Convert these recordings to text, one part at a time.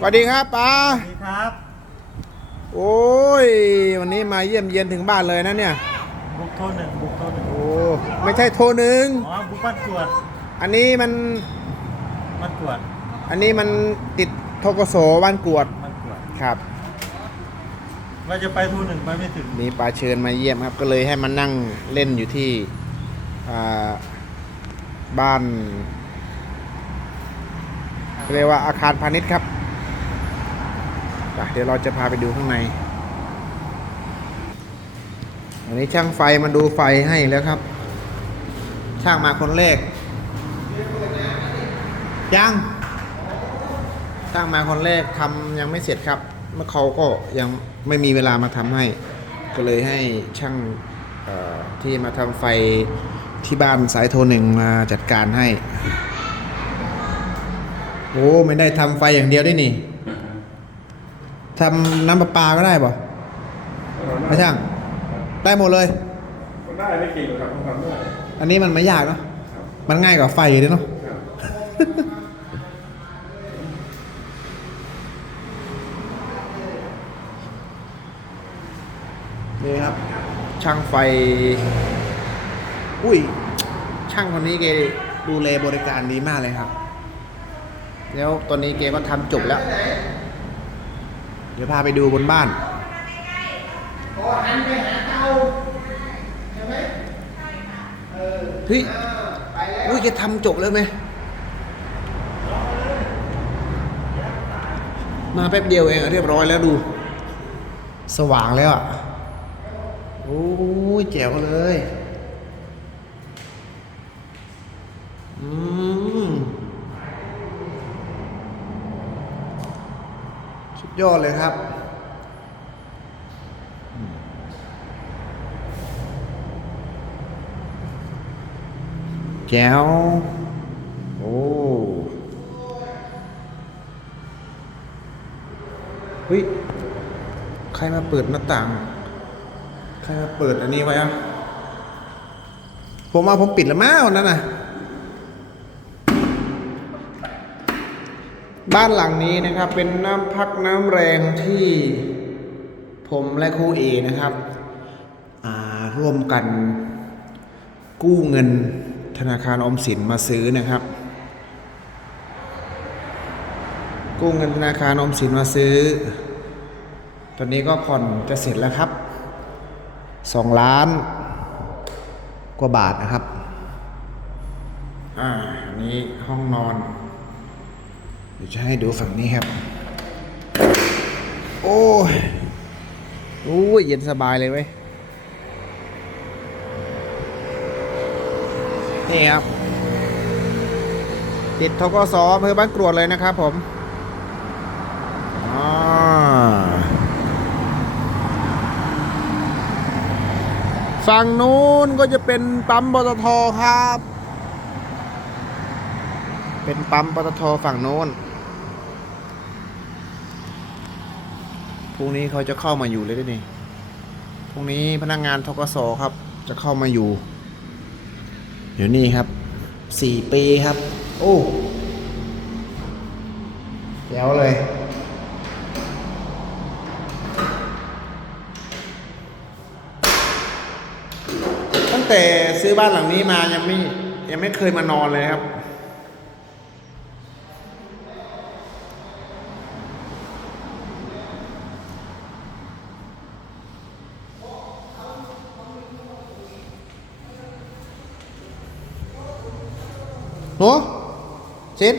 สวัสดีครับป้าสวัสดีครับ โอ้ย วันนี้มาเยี่ยมเยียนถึงบ้านเลยนะเนี่ย บุกโทรหนึ่งบุกโทรหนึ่งโอ้ ไม่ใช่โทรหนึ่งอ๋อ บุกบ้านกวดอันนี้มัน บ้านกวดอันนี้มันติดทกศบ้านกวด บ้านกวดครับ เราจะไปโทรหนึ่งไปไม่ถึง มีปลาเชิญมาเยี่ยมครับ ก็เลยให้มานั่งเล่นอยู่ที่อ่าบ้านเรียกว่าอาคารพาณิชย์ครับไป เดี๋ยวเราจะพาไปดูข้างในวันนี้ช่างไฟมาดูไฟให้แล้วครับ ช่างมาคนแรก ยังช่างมาคนแรกทำยังไม่เสร็จครับ เมื่อเขาก็ยังไม่มีเวลามาทำให้ ก็เลยให้ช่างที่มาทำไฟที่บ้านสายโทรหนึ่งมาจัดการให้ โอ้ไม่ได้ทำไฟอย่างเดียวได้วยนี่ ทำน้ำประปาก็ได้ป่ะไม่ช่าง ได้หมดเลยมันได้ไม่เก่งหรอกครับต้องทำได้อันนี้มันไม่ยากเนาะมันง่ายกว่าไฟอยู่ดีเนาะครับนี่ครับ ช่างไฟ อุ้ย ช่างคนนี้แกดูแลบริการดีมากเลยครับ แล้วตอนนี้แกก็ทำจบแล้วเดี๋ยวพาไปดูบนบ้านเฮ้ยอุ้ยแกทำจบแล้วไหมมาแป๊บเดียวเองอะเรียบร้อยแล้วดู สว่างแล้วอะ โอ้ยแจ๋วเลย อืม สุด ยอดเลยครับ แจ๋วโอ้เฮ้ย ใครมาเปิดหน้าต่าง ใครมาเปิดอันนี้ไว้อะผมว่าผมปิดแล้วมั้งวันนั้นน่ะ บ้านหลังนี้นะครับเป็นน้ำพักน้ำแรงที่ผมและครูเอนะครับร่วมกันกู้เงินธนาคารอมสินมาซื้อนะครับ กู้เงินธนาคารอมสินมาซื้อ ตอนนี้ก็ผ่อนจะเสร็จแล้วครับสองล้านกว่าบาทนะครับ อ่านนี้ห้องนอน เดี๋ยวจะให้ดูฝั่งนี้ครับ โอ้ยโอ้ยเย็นสบายเลยเว้ยนี่ครับ ติดทกสอำเภอบ้านกรวดเลยนะครับผมฝั่งนู้นก็จะเป็นปั๊มปตทครับ เป็นปั๊มปตทฝั่งโน้น พรุ่งนี้เขาจะเข้ามาอยู่เลยด้วยนี่พรุ่งนี้พนักงานทกสครับ จะเข้ามาอยู่ เดี๋ยวนี้ครับสี่ปีครับ โอ้เดี๋ยวเลย ตั้งแต่ซื้อบ้านหลังนี้มายังไม่ยังไม่เคยมานอนเลยครับ หนูชิด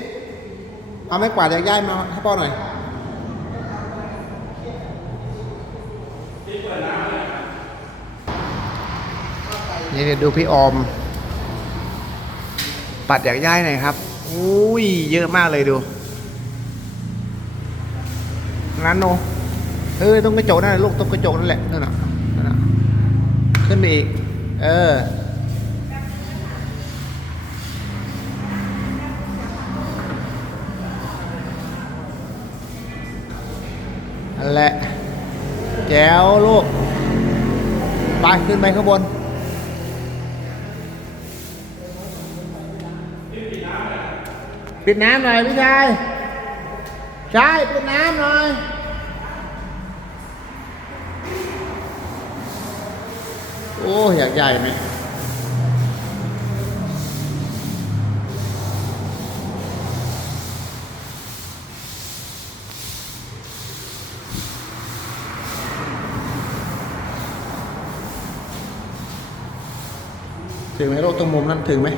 เอาไม้กวาดจากย่ายมาให้พ่อหน่อยนี่เดี๋ยวดูพี่ออม ปัดอยากย่ายหน่อยครับ อุ้ย เยอะมากเลยดู นั้นโนเออตรงกระจกนั่นแหละลูกตรงกระจกนั่นแหละ นั่นน่ะ นั่นน่ะ ขึ้นไปอีก เออ แจ๋วลูก ไป ขึ้นไปข้างบน ปิดน้ำหน่อยพี่ชายใช่ปิดน้ำหน่อยโอ้ อยากใหญ่ไหม ถึงไหมโลกตรงมุมนั้นถึงไหม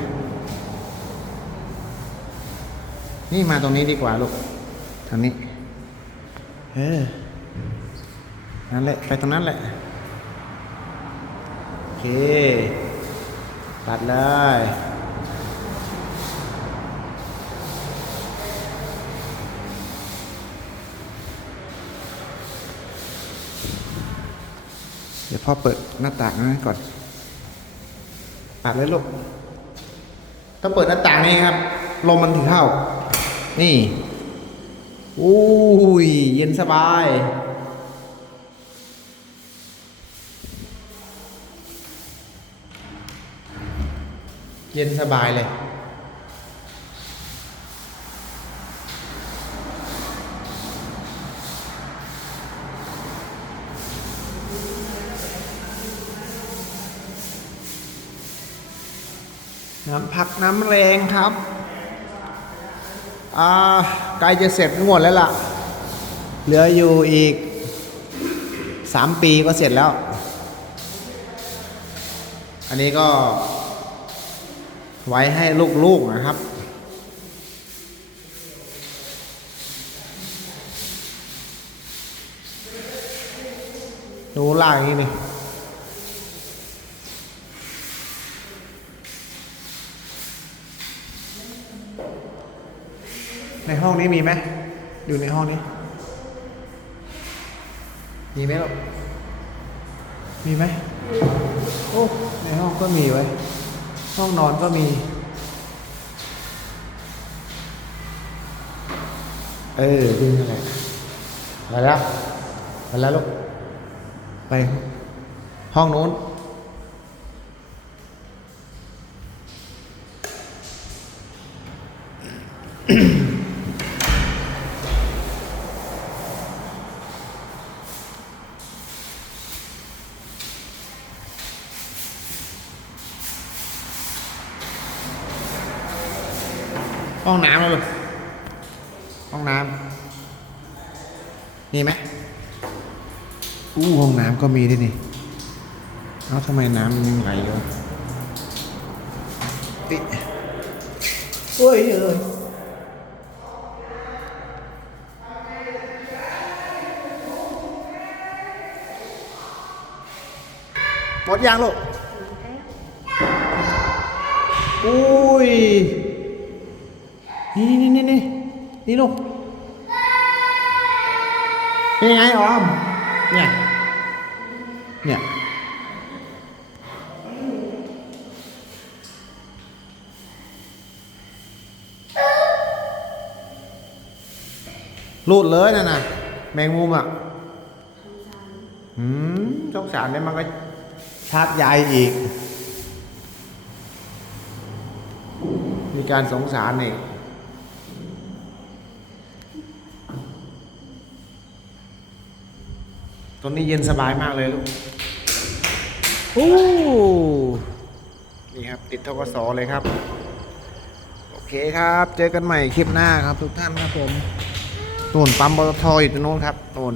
นี่มาตรงนี้ดีกว่าลูกทางนี้ เออ นั่นแหละ ไปตรงนั้นแหละ โอเค ตัดเลยเดี๋ยวพ่อเปิดหน้าต่างนั้นก่อน ตัดเลยลูกถ้าเปิดหน้าต่างนี้ครับลมมันถึงเข้า นี่อุ้ยเย็นสบาย เย็นสบายเลย น้ำผักน้ำแรงครับอ่าใกล้จะเสร็จงวดแล้วล่ะ เหลืออยู่อีกสามปีก็เสร็จแล้ว อันนี้ก็ไว้ให้ลูกๆนะครับดูล่างอย่างนี้นี่ ในห้องนี้มีไหมอยู่ในห้องนี้ มีไหมลูกมีไหมโอ้ในห้องก็มีไว้ ห้องนอนก็มี เออดึงอะไรไปแล้วไปแล้วลูกไปห้องนู้น ห้องน้ำแล้วลูกห้องน้ำมีไหมอู้ห้องน้ำก็มีด้วยนี่เอ้าทำไมน้ำมันไหลอยู่อิโอ้ยเอ้ยหมดยังลูกอุ้ย นี่นี่นี่นี่นี่ลูกเป็นยังไงออม เนี่ย เนี่ย รูดเลยนั่นน่ะแมงมุมอะ อืมสงสารเนี่ยมันก็ชาร์จยายอีก มีการสงสารอีก ตรงนี้เย็นสบายมากเลยลูกโอ้นี่ครับ ติดทกสเลยครับ โอเคครับ เจอกันใหม่คลิปหน้าครับทุกท่านครับผมนู่นปั๊มปตทอยู่ตรงนู้นครับนู่น